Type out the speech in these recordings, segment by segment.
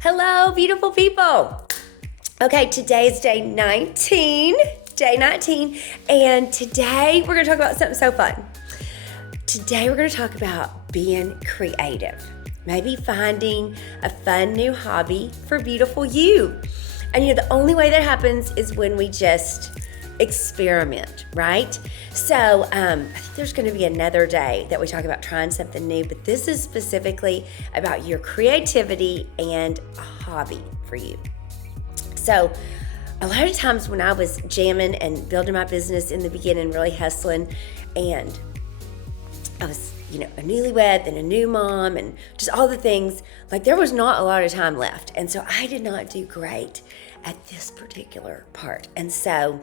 Hello, beautiful people. Okay, today is day 19, and today we're going to talk about something so fun. Today we're going to talk about being creative, maybe finding a fun new hobby for beautiful you. And the only way that happens is when we just experiment, right? So I think there's going to be another day that we talk about trying something new, but this is specifically about your creativity and a hobby for you. So a lot of times when I was jamming and building my business in the beginning, really hustling, and I was, a newlywed and a new mom and just all the things, like there was not a lot of time left. And so I did not do great at this particular part. And so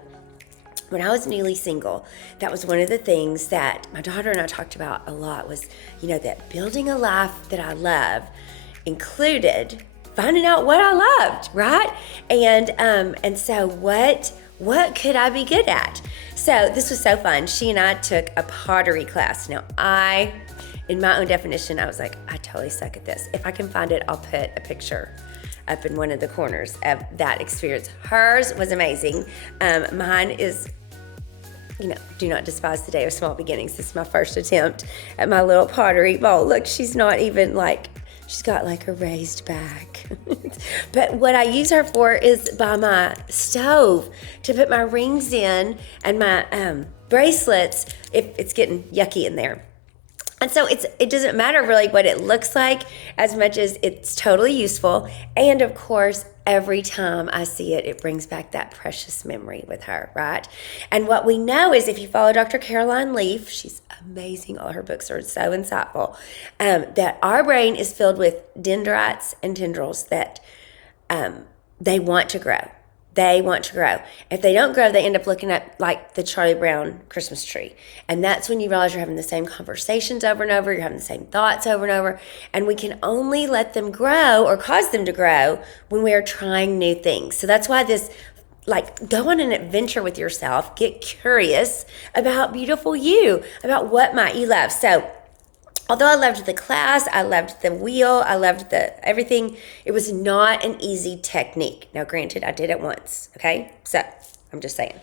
when I was newly single, that was one of the things that my daughter and I talked about a lot was, that building a life that I love included finding out what I loved, right? And so what could I be good at? So this was so fun. She and I took a pottery class. Now in my own definition, I was like, I totally suck at this. If I can find it, I'll put a picture up in one of the corners of that experience. Hers was amazing. Mine is, do not despise the day of small beginnings. This is my first attempt at my little pottery bowl. Look, she's not even she's got a raised back. But what I use her for is by my stove to put my rings in and my bracelets if it's getting yucky in there. And so it doesn't matter really what it looks like as much as it's totally useful. And of course, every time I see it, it brings back that precious memory with her, right? And what we know is if you follow Dr. Caroline Leaf, she's amazing. All her books are so insightful, that our brain is filled with dendrites and tendrils that they want to grow. They want to grow. If they don't grow, they end up looking at like the Charlie Brown Christmas tree. And that's when you realize you're having the same conversations over and over, you're having the same thoughts over and over. And we can only let them grow or cause them to grow when we are trying new things. So that's why this, go on an adventure with yourself, get curious about beautiful you, about what might you love. So although I loved the class, I loved the wheel, I loved everything, it was not an easy technique. Now, granted, I did it once, okay? So, I'm just saying.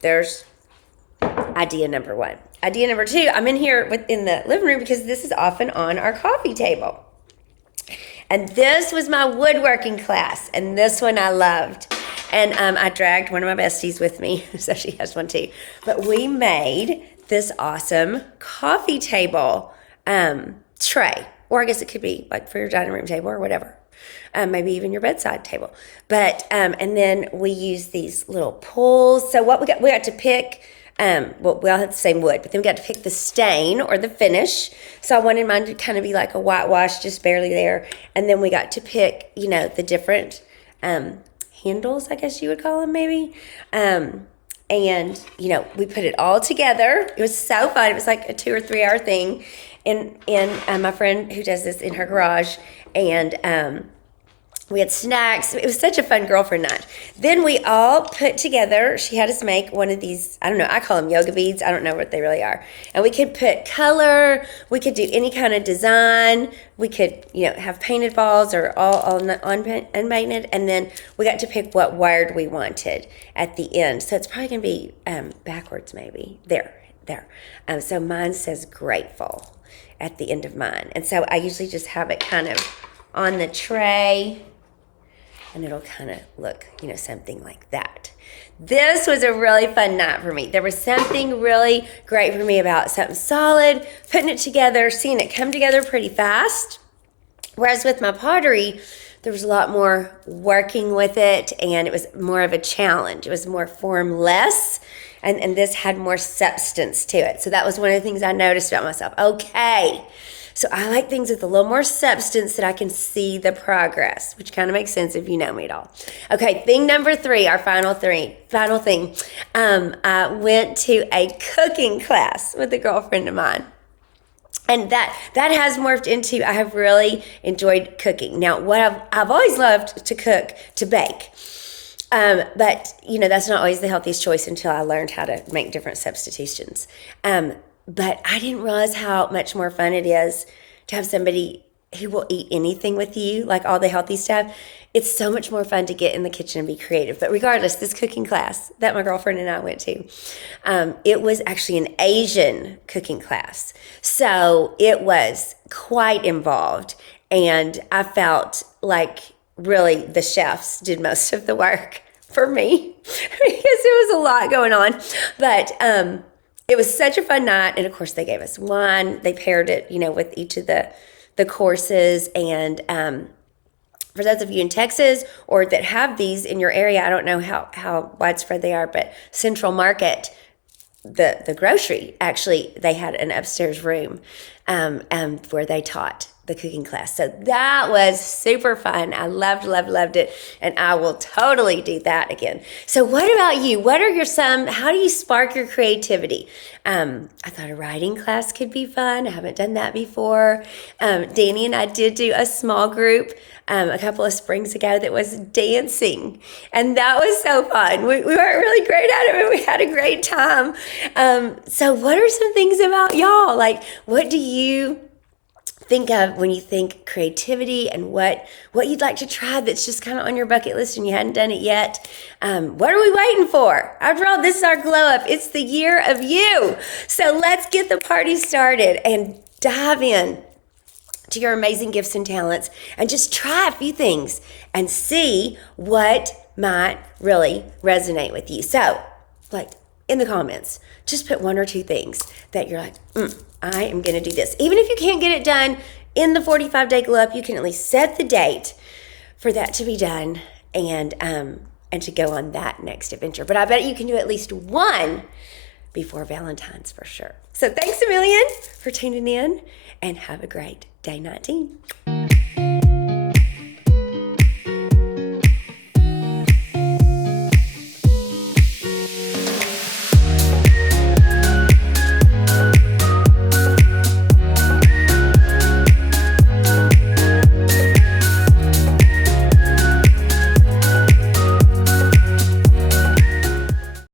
There's idea number one. Idea number two, I'm in here in the living room because this is often on our coffee table. And this was my woodworking class, and this one I loved. And I dragged one of my besties with me, so she has one too. But we made this awesome coffee table tray, or I guess it could be for your dining room table or whatever, maybe even your bedside table. But and then we use these little pulls. So what we got to pick. We all had the same wood, but then we got to pick the stain or the finish. So I wanted mine to kind of be like a whitewash, just barely there. And then we got to pick, the different handles, I guess you would call them, maybe. And, we put it all together. It was so fun. It was like a 2 or 3 hour thing. In my friend who does this in her garage, and we had snacks. It was such a fun girlfriend night. Then we all put together, she had us make one of these, I don't know, I call them yoga beads. I don't know what they really are. And we could put color, we could do any kind of design. We could, have painted balls or all unpainted. And then we got to pick what word we wanted at the end. So it's probably going to be backwards maybe. There. So mine says grateful at the end of mine. And so I usually just have it kind of on the tray, and it'll kind of look, something like that. This was a really fun night for me. There was something really great for me about something solid, putting it together, seeing it come together pretty fast. Whereas with my pottery, there was a lot more working with it, and it was more of a challenge. It was more formless. And this had more substance to it. So that was one of the things I noticed about myself. Okay, so I like things with a little more substance that I can see the progress, which kind of makes sense if you know me at all. Okay, thing number 3, our final thing. I went to a cooking class with a girlfriend of mine. And that has morphed into, I have really enjoyed cooking. Now, what I've always loved to bake. But, that's not always the healthiest choice until I learned how to make different substitutions. But I didn't realize how much more fun it is to have somebody he will eat anything with you, like all the healthy stuff. It's so much more fun to get in the kitchen and be creative. But regardless, this cooking class that my girlfriend and I went to, it was actually an Asian cooking class. So it was quite involved. And I felt like really the chefs did most of the work for me because there was a lot going on. But it was such a fun night. And of course, they gave us wine. They paired it, with each of the courses. And for those of you in Texas or that have these in your area, I don't know how widespread they are, but Central Market, the grocery, actually, they had an upstairs room where they taught the cooking class. So that was super fun. I loved it. And I will totally do that again. So what about you? What are how do you spark your creativity? I thought a writing class could be fun. I haven't done that before. Danny and I did do a small group a couple of springs ago that was dancing. And that was so fun. We weren't really great at it, but we had a great time. So what are some things about y'all? Like, what do you think of when you think creativity, and what you'd like to try that's just kind of on your bucket list and you hadn't done it yet? What are we waiting for? After all, this is our glow up. It's the year of you. So let's get the party started and dive in to your amazing gifts and talents and just try a few things and see what might really resonate with you. So, like, in the comments, just put one or two things that you're like, I am going to do this. Even if you can't get it done in the 45-day glow up, you can at least set the date for that to be done and to go on that next adventure. But I bet you can do at least one before Valentine's for sure. So thanks a million for tuning in, and have a great day 19.